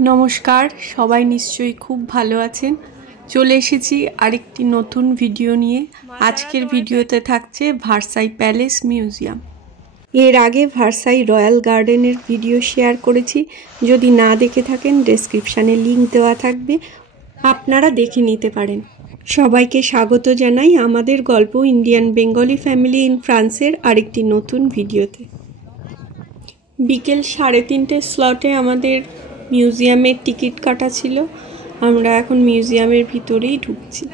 নমস্কার, সবাই নিশ্চয়ই খুব ভালো আছেন। চলে এসেছি আরেকটি নতুন ভিডিও নিয়ে। আজকের ভিডিওতে থাকছে ভার্সাই প্যালেস মিউজিয়াম। এর আগে ভার্সাই রয়্যাল গার্ডেনের ভিডিও শেয়ার করেছি, যদি না দেখে থাকেন ডেসক্রিপশানে লিংক দেওয়া থাকবে, আপনারা দেখে নিতে পারেন। সবাইকে স্বাগত জানাই আমাদের গল্প ইন্ডিয়ান বেঙ্গলি ফ্যামিলি ইন ফ্রান্সের আরেকটি নতুন ভিডিওতে। বিকেল 3:30 স্লটে আমাদের মিউজিয়ামের টিকিট কাটা ছিল। আমরা এখন মিউজিয়ামের ভিতরেই ঢুকছি।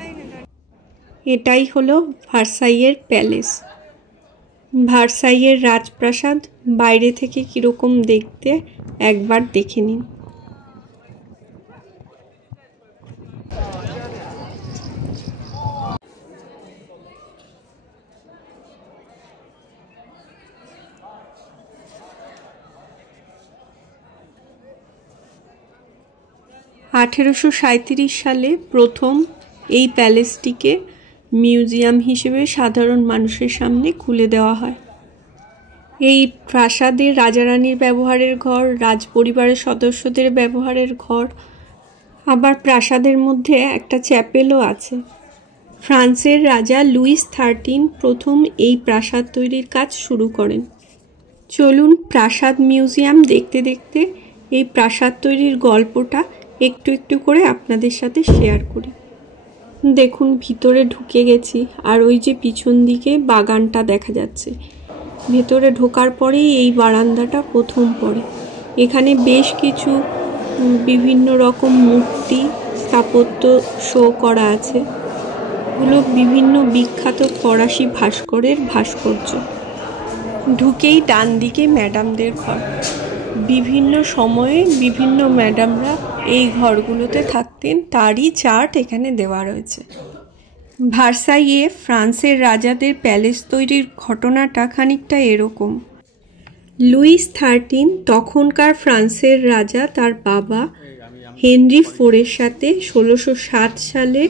এটাই হলো ভার্সাইয়ের প্যালেস, ভার্সাইয়ের রাজপ্রাসাদ। বাইরে থেকে কীরকম দেখতে একবার দেখে নিন। সালে প্রথম এই প্যালেসটিকে মিউজিয়াম হিসেবে সাধারণ মানুষের সামনে খুলে দেওয়া হয়। এই প্রাসাদে রাজারানীর ব্যবহারের ঘর, রাজপরিবারের সদস্যদের ব্যবহারের ঘর, আবার প্রাসাদের মধ্যে একটা চ্যাপেলও আছে। ফ্রান্সের রাজা লুইস 13 প্রথম এই প্রাসাদ তৈরির কাজ শুরু করেন। চলুন প্রাসাদ মিউজিয়াম দেখতে দেখতে এই প্রাসাদ তৈরির গল্পটা একটু একটু করে আপনাদের সাথে শেয়ার করি। দেখুন, ভিতরে ঢুকে গেছি, আর ওই যে পিছন দিকে বাগানটা দেখা যাচ্ছে। ভেতরে ঢোকার পরেই এই বারান্দাটা প্রথম পড়ে। এখানে বেশ কিছু বিভিন্ন রকম মূর্তি স্থাপত্য শো করা আছে। এগুলো বিভিন্ন বিখ্যাত ফরাসি ভাস্করের ভাস্কর্য। ঢুকেই ডান দিকে ম্যাডামদের ঘর। বিভিন্ন সময়ে বিভিন্ন ম্যাডামরা এই ঘরগুলোতে থাকতেন, তারই চার্ট এখানে দেওয়া রয়েছে। ভার্সাইয়ে ফ্রান্সের রাজাদের প্যালেস তৈরির ঘটনাটা খানিকটা এরকম। লুইস 13 তখনকার ফ্রান্সের রাজা তার বাবা হেনরি 4-এর সাথে 1607 সালে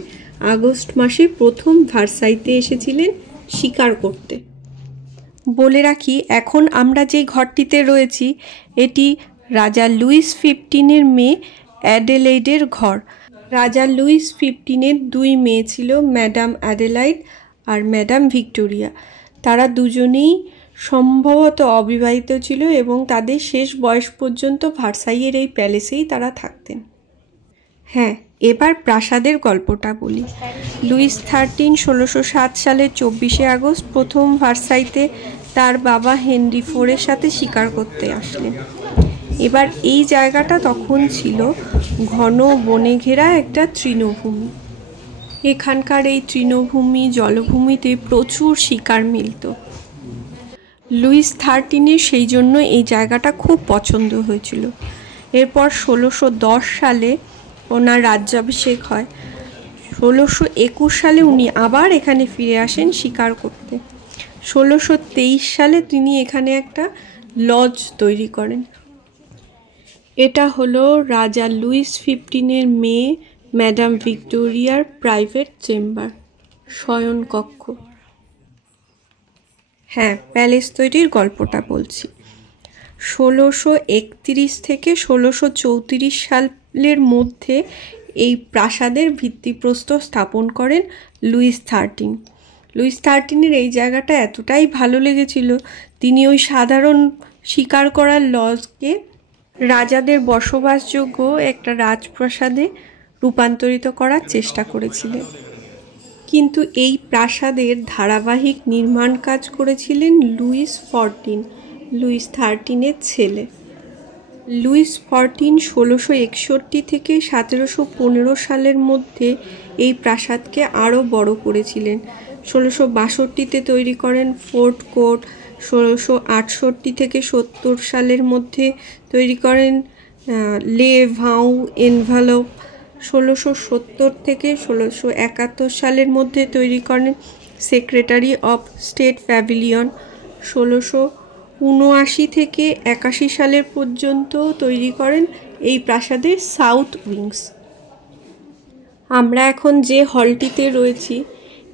আগস্ট মাসে প্রথম ভার্সাইতে এসেছিলেন শিকার করতে। বলে রাখি, এখন আমরা যে ঘরটিতে রয়েছি এটি রাজা লুইস 15-এর মেয়ে অ্যাডেলাইডের ঘর। রাজা লুইস 15-এর 2 মেয়ে ছিল, ম্যাডাম অ্যাডেলাইড আর ম্যাডাম ভিক্টোরিয়া। তারা দুজনেই সম্ভবত অবিবাহিত ছিল এবং তাদের শেষ বয়স পর্যন্ত ভার্সাইয়ের এই প্যালেসেই তারা থাকতেন। হ্যাঁ, এবার প্রাসাদের গল্পটা বলি। লুইস 13 1607 সালের 24শে আগস্ট প্রথম ভার্সাইতে তার বাবা হেনরি 4-এর সাথে শিকার করতে আসলেন। এবার এই জায়গাটা তখন ছিল ঘন বনে ঘেরা একটা তৃণভূমি। এখানকার এই তৃণভূমি জলভূমিতে প্রচুর শিকার মিলত। লুইস 13-এর সেই জন্য এই জায়গাটা খুব পছন্দ হয়েছিল। এরপর 1610 সালে ওনার রাজ্যাভিষেক হয়। 1621 সালে উনি আবার এখানে ফিরে আসেন শিকার করতে। 1623 সালে তিনি এখানে একটা লজ তৈরি করেন। এটা হলো রাজা লুইস 15-এর মেয়ে ম্যাডাম ভিক্টোরিয়ার প্রাইভেট চেম্বার, শয়নকক্ষ। হ্যাঁ, প্যালেস তৈরির গল্পটা বলছি। 1631 থেকে 1634 সালের মধ্যে এই প্রাসাদের ভিত্তিপ্রস্তর স্থাপন করেন লুইস 13। লুইস 13-এর এই জায়গাটা এতটাই ভালো লেগেছিল, তিনি ওই সাধারণ শিকার করার লজকে রাজাদের বসবাসযোগ্য একটা রাজপ্রাসাদে রূপান্তরিত করার চেষ্টা করেছিলেন। কিন্তু এই প্রাসাদের ধারাবাহিক নির্মাণ কাজ করেছিলেন লুইস 14, লুইস 13-এর ছেলে। লুইস 14 1661 থেকে 1715 সালের মধ্যে এই প্রাসাদকে আরও বড় করেছিলেন। 1662-তে তৈরি করেন ফোর্ট কোর্ট। 1668 থেকে 70 সালের মধ্যে তৈরি করেন লে ভাউ এনভালপ। 1670 থেকে 1671 সালের মধ্যে তৈরি করেন সেক্রেটারি অফ স্টেট প্যাভিলিয়ন। 1679 থেকে 81 সালের পর্যন্ত তৈরি করেন এই প্রাসাদের সাউথ উইংস। আমরা এখন যে হলটিতে রয়েছি,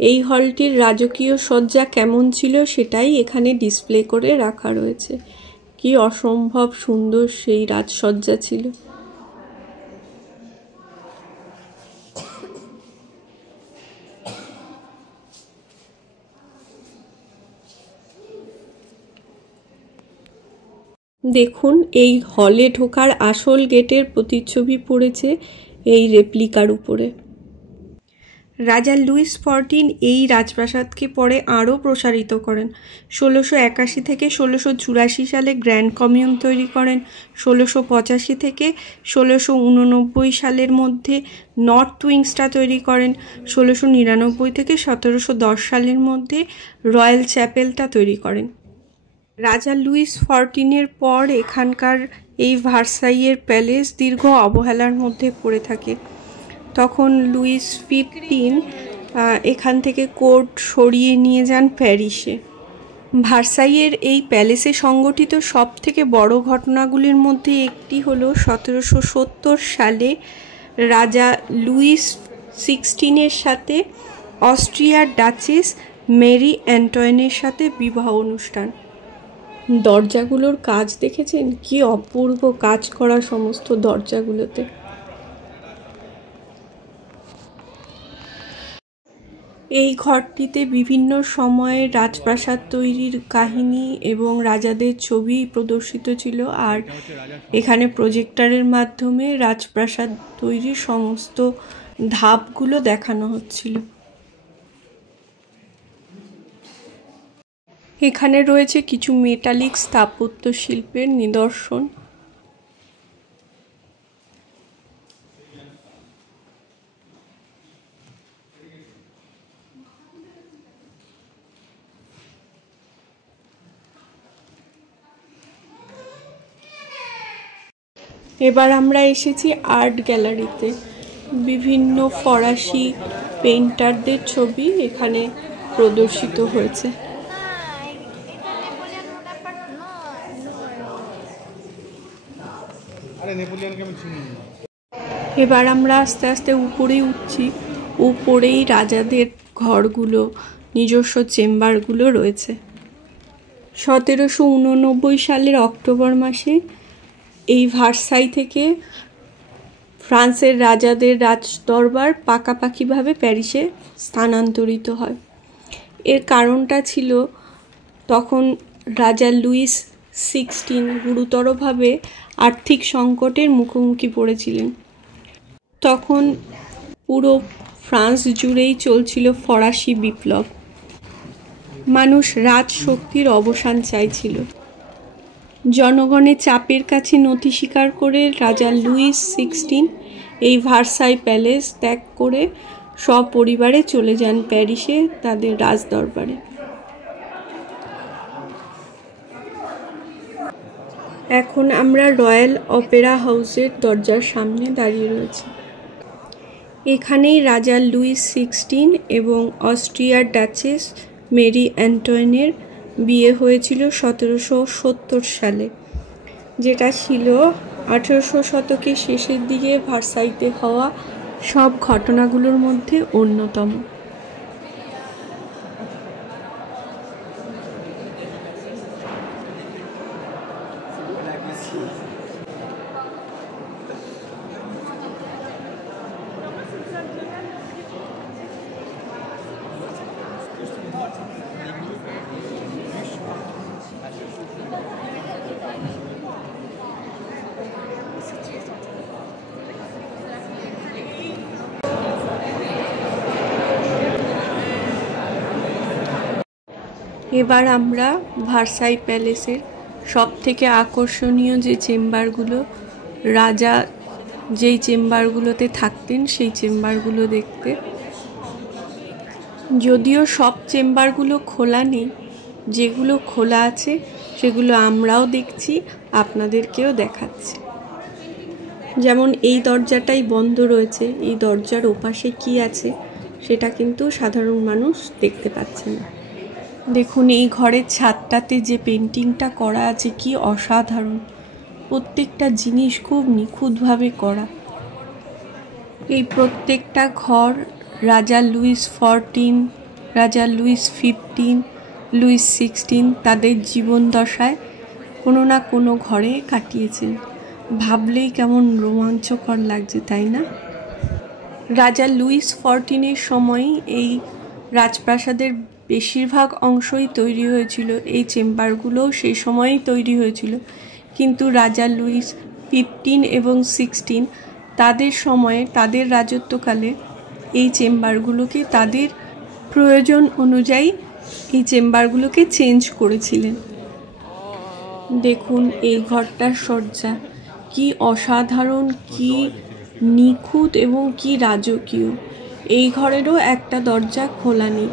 এই হলটির রাজকীয় সজ্জা কেমন ছিল সেটাই এখানে ডিসপ্লে করে রাখা রয়েছে। কি অসম্ভব সুন্দর সেই রাজসজ্জা ছিল। দেখুন, এই হলে ঢোকার আসল গেটের প্রতিচ্ছবি পড়েছে এই রেপ্লিকার উপরে। রাজা লুইস 14 এই রাজপ্রাসাদকে পরে আরও প্রসারিত করেন। 1681 থেকে 1684 সালে গ্র্যান্ড কমিউন তৈরি করেন। 1685 থেকে 1689 সালের মধ্যে নর্থ উইংসটা তৈরি করেন। 1699 থেকে 1710 সালের মধ্যে রয়্যাল চ্যাপেলটা তৈরি করেন। রাজা লুইস 14 পর এখানকার এই ভার্সাইয়ের প্যালেস দীর্ঘ অবহেলার মধ্যে পড়ে থাকে। তখন লুইস 15 এখান থেকে কোর্ট সরিয়ে নিয়ে যান প্যারিসে। ভার্সাইয়ের এই প্যালেসে সংগঠিত সব থেকে বড় ঘটনাগুলির মধ্যে একটি হলো 1770 সালে রাজা লুইস 16 সাথে অস্ট্রিয়ার ডাচেস মেরি অ্যান্টয়েনের সাথে বিবাহ অনুষ্ঠান। দরজাগুলোর কাজ দেখেছেন? কি অপূর্ব কাজ করা সমস্ত দরজাগুলোতে। এই ঘরটিতে বিভিন্ন সময়ের রাজপ্রাসাদ তৈরির কাহিনী এবং রাজাদের ছবি প্রদর্শিত ছিল, আর এখানে প্রজেক্টরের মাধ্যমে রাজপ্রাসাদ তৈরির সমস্ত ধাপগুলো দেখানো হচ্ছিল। এখানে রয়েছে কিছু মেটালিক স্থাপত্য শিল্পের নিদর্শন। এবার আমরা এসেছি আর্ট গ্যালারিতে। বিভিন্ন ফরাসি পেইন্টারদের ছবি এখানে প্রদর্শিত হয়েছে। এবার আমরা আস্তে আস্তে উপরে উঠছি। উপরেই রাজাদের ঘরগুলো, নিজস্ব চেম্বারগুলো রয়েছে। 1789 সালের অক্টোবর মাসে এই ভার্সাই থেকে ফ্রান্সের রাজাদের রাজদরবার পাকাপাকিভাবে প্যারিসে স্থানান্তরিত হয়। এর কারণটা ছিল তখন রাজা লুইস 16 গুরুতরভাবে আর্থিক সংকটের মুখোমুখি পড়েছিলেন। তখন পুরো ফ্রান্স জুড়েই চলছিল ফরাসি বিপ্লব। মানুষ রাজশক্তির অবসান চাইছিল। জনগণের চাপের কাছে নতি স্বীকার করে রাজা লুইস 16 এই ভার্সাই প্যালেস ত্যাগ করে সপরিবারে চলে যান প্যারিসে তাদের রাজদরবারে। এখন আমরা রয়্যাল অপেরা হাউসের দরজার সামনে দাঁড়িয়ে রয়েছি। এখানেই রাজা লুইস 16 এবং অস্ট্রিয়ার ডাচেস মেরি অ্যান্টয়েনের বিয়ে হয়েছিল 1770 সালে, যেটা ছিল 1800 শতকের শেষের দিকে ভার্সাইতে হওয়া সব ঘটনাগুলোর মধ্যে অন্যতম। এবার আমরা ভার্সাই প্যালেসের সব থেকে আকর্ষণীয় যে চেম্বারগুলো, রাজা যেই চেম্বারগুলোতে থাকতেন সেই চেম্বারগুলো দেখতে। যদিও সব চেম্বারগুলো খোলা নেই, যেগুলো খোলা আছে সেগুলো আমরাও দেখছি, আপনাদেরকেও দেখাচ্ছি। যেমন এই দরজাটাই বন্ধ রয়েছে, এই দরজার ওপাশে কি আছে সেটা কিন্তু সাধারণ মানুষ দেখতে পাচ্ছে না। দেখুন, এই ঘরের ছাদটাতে যে পেন্টিংটা করা আছে কি অসাধারণ, প্রত্যেকটা জিনিস খুব নিখুঁতভাবে করা। এই প্রত্যেকটা ঘর রাজা লুইস 14, রাজা লুইস 15, লুইস 16 তাদের জীবন দশায় কোনো না কোনো ঘরে কাটিয়েছেন। ভাবলেই কেমন রোমাঞ্চকর লাগছে, তাই না? রাজা লুইস 14 সময় এই রাজপ্রাসাদের বেশিরভাগ অংশই তৈরি হয়েছিল, এই চেম্বারগুলোও সেই সময়ই তৈরি হয়েছিল। কিন্তু রাজা লুইস 15 এবং 16 তাদের সময়ে, তাদের রাজত্বকালে এই চেম্বারগুলোকে তাদের প্রয়োজন অনুযায়ী এই চেম্বারগুলোকে চেঞ্জ করেছিলেন। দেখুন এই ঘরটার সজ্জা কি অসাধারণ, কি নিখুঁত এবং কি রাজকীয়। এই ঘরেরও একটা দরজা খোলা নেই।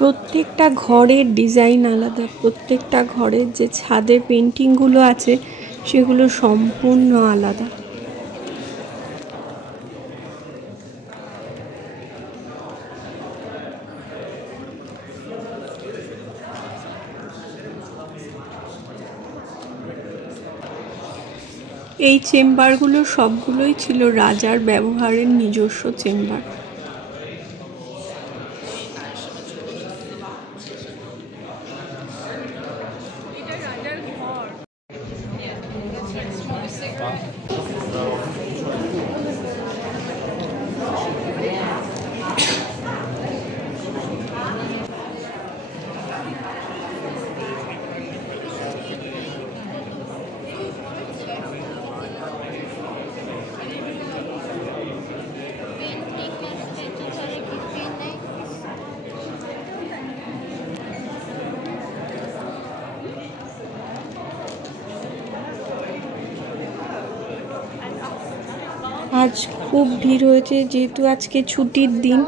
প্রত্যেকটা ঘরের ডিজাইন আলাদা, প্রত্যেকটা ঘরের যে ছাদে পেন্টিংগুলো আছে সেগুলো সম্পূর্ণ আলাদা। এই চেম্বারগুলো সবগুলোই ছিল রাজার ব্যবহারের নিজস্ব চেম্বার। আজ খুব ভিড় হয়েছে, যেহেতু আজকে ছুটির দিন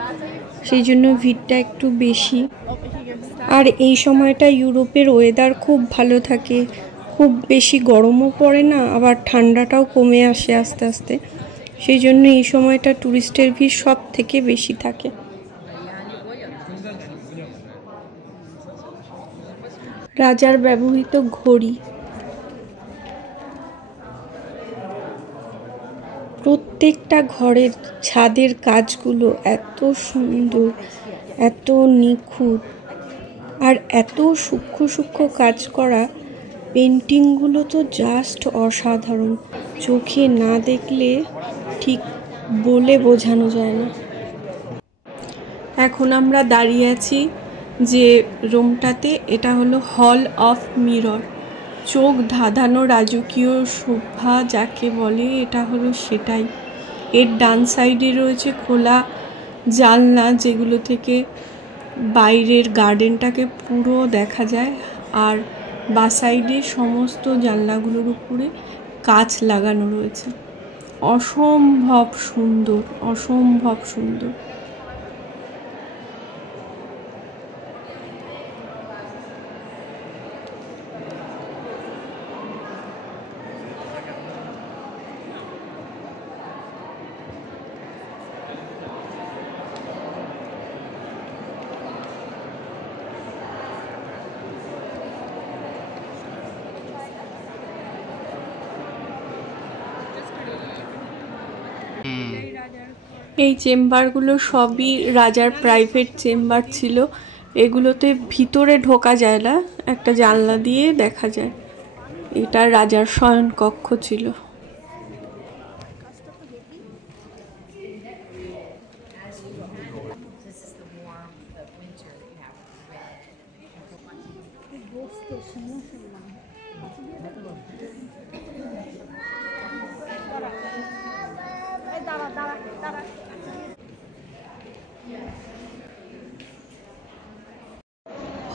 সেই জন্য ভিড়টা একটু বেশি। আর এই সময়টা ইউরোপের ওয়েদার খুব ভালো থাকে, খুব বেশি গরমও পড়ে না, আবার ঠান্ডাটাও কমে আসে আস্তে আস্তে। সেই জন্য এই সময়টা টুরিস্টের ভিড় সব থেকে বেশি থাকে। রাজার ব্যবহৃত ঘড়ি, প্রত্যেকটা ঘরের ছাদের কাজগুলো এত সুন্দর, এত নিখুঁত আর এত সূক্ষ্ম সূক্ষ্ম কাজ করা। পেন্টিংগুলো তো জাস্ট অসাধারণ, চোখে না দেখলে ঠিক বলে বোঝানো যায় না। এখন আমরা দাঁড়িয়ে আছি যে রুমটাতে, এটা হলো হল অফ মিরর। চোখ ধাঁধানো রাজকীয় শোভা যাকে বলে, এটা হলো সেটাই। এর ডান সাইডে রয়েছে খোলা জানলা, যেগুলো থেকে বাইরের গার্ডেনটাকে পুরো দেখা যায়। আর বা সাইডে সমস্ত জানলাগুলোর উপরে কাঁচ লাগানো রয়েছে। অসম্ভব সুন্দর, অসম্ভব সুন্দর। এই চেম্বারগুলো সবই রাজার প্রাইভেট চেম্বার ছিল। এগুলোতে ভিতরে ঢোকা যায় না, একটা জানলা দিয়ে দেখা যায়। এটা রাজার শয়ন কক্ষ ছিল।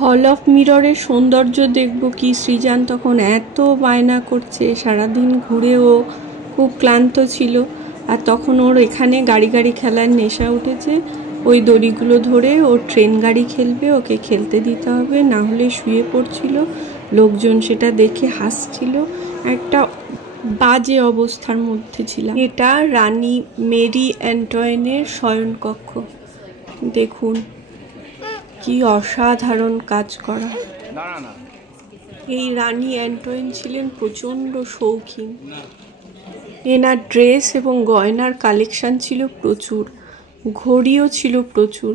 হল অফ মিররের সৌন্দর্য দেখব কি, সৃজান তখন এত বায়না করছে, সারাদিন ঘুরে ও খুব ক্লান্ত ছিল। আর তখন ওর এখানে গাড়ি খেলার নেশা উঠেছে। ওই দড়িগুলো ধরে ও ট্রেন গাড়ি খেলবে, ওকে খেলতে দিতে হবে, না হলে শুয়ে পড়ছিল। লোকজন সেটা দেখে হাসছিল। একটা বাজে অবস্থার মধ্যে ছিলাম। এটা রানী মেরি অ্যান্টোয়াইনের শয়নকক্ষ। দেখুন কি অসাধারণ কাজ করা। এই রানী অ্যান্টোয়াইন ছিলেন প্রচণ্ড শৌখিন। এনার ড্রেস এবং গয়নার কালেকশন ছিল প্রচুর, ঘড়িও ছিল প্রচুর।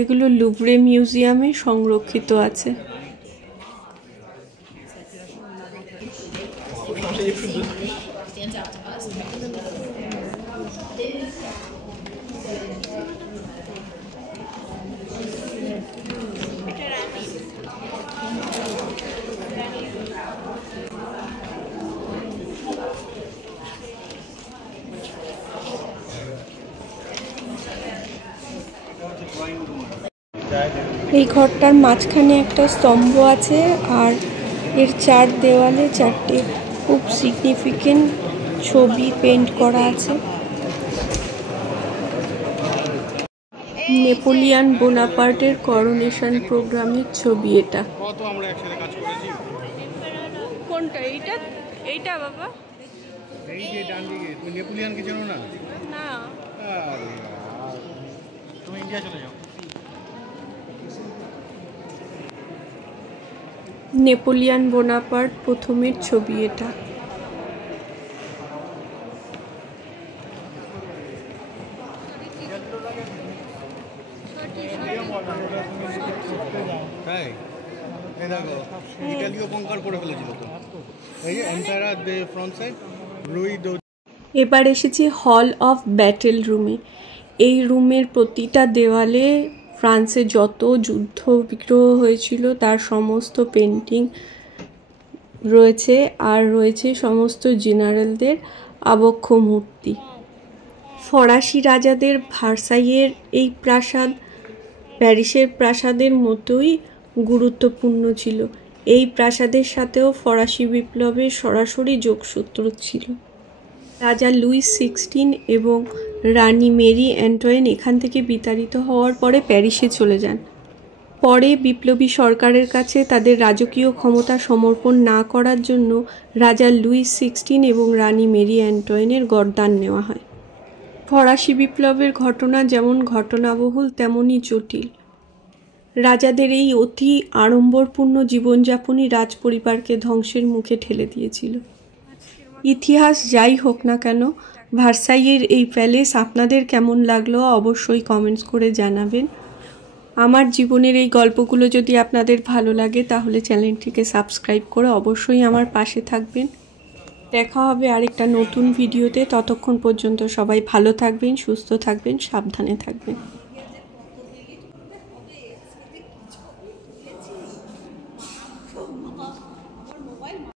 এগুলো লুভরে মিউজিয়ামে সংরক্ষিত আছে। এই ঘরটার মাঝখানে একটা স্তম্ভ আছে আর এর চার দেওয়ালে চারটে খুব সিগনিফিকেন্ট ছবি পেন্ট করা আছে। নেপোলিয়ান বোনাপার্টের করোনেশন প্রোগ্রামের ছবি এটা। কোনটা? এইটা? এইটা বাবা? এই যে ডান দিকে। তুমি নেপোলিয়ানকে চেনো না? না। আরে यार, তুমি ইন্ডিয়া চলে যাও। নেপোলিয়ান বোনাপার্ট প্রথমের ছবি এটা। তাই এই দেখো ইতালীয় কঙ্কাল করে ফেলেছিল তো, এই যে এম্পায়ার দে ফ্রন্ট সাইড লুই দো। এবার এসেছি হল অফ ব্যাটেল রুমে। এই রুমের প্রতিটা দেওয়ালে ফ্রান্সে যত যুদ্ধ বিগ্রহ হয়েছিল তার সমস্ত পেন্টিং রয়েছে, আর রয়েছে সমস্ত জেনারেলদের আবক্ষ মূর্তি। ফরাসি রাজাদের ভার্সাইয়ের এই প্রাসাদ প্যারিসের প্রাসাদের মতোই গুরুত্বপূর্ণ ছিল। এই প্রাসাদের সাথেও ফরাসি বিপ্লবের সরাসরি যোগসূত্র ছিল। রাজা লুই 16 এবং রানী মেরি অ্যান্টোয়েন এখান থেকে বিতাড়িত হওয়ার পরে প্যারিসে চলে যান। পরে বিপ্লবী সরকারের কাছে তাদের রাজকীয় ক্ষমতা সমর্পণ না করার জন্য রাজা লুই 16 এবং রানী মেরি অ্যান্টোয়েনের গর্দান নেওয়া হয়। ফরাসি বিপ্লবের ঘটনা যেমন ঘটনাবহুল তেমনই জটিল। রাজাদের এই অতি আড়ম্বরপূর্ণ জীবনযাপনই রাজপরিবারকে ধ্বংসের মুখে ঠেলে দিয়েছিল। ইতিহাস যাই হোক না কেন, ভার্সাইয়ের এই প্যালেস আপনাদের কেমন লাগলো অবশ্যই কমেন্টস করে জানাবেন। আমার জীবনের এই গল্পগুলো যদি আপনাদের ভালো লাগে তাহলে চ্যানেলটিকে সাবস্ক্রাইব করে অবশ্যই আমার পাশে থাকবেন। দেখা হবে আরেকটা নতুন ভিডিওতে। ততক্ষণ পর্যন্ত সবাই ভালো থাকবেন, সুস্থ থাকবেন, সাবধানে থাকবেন।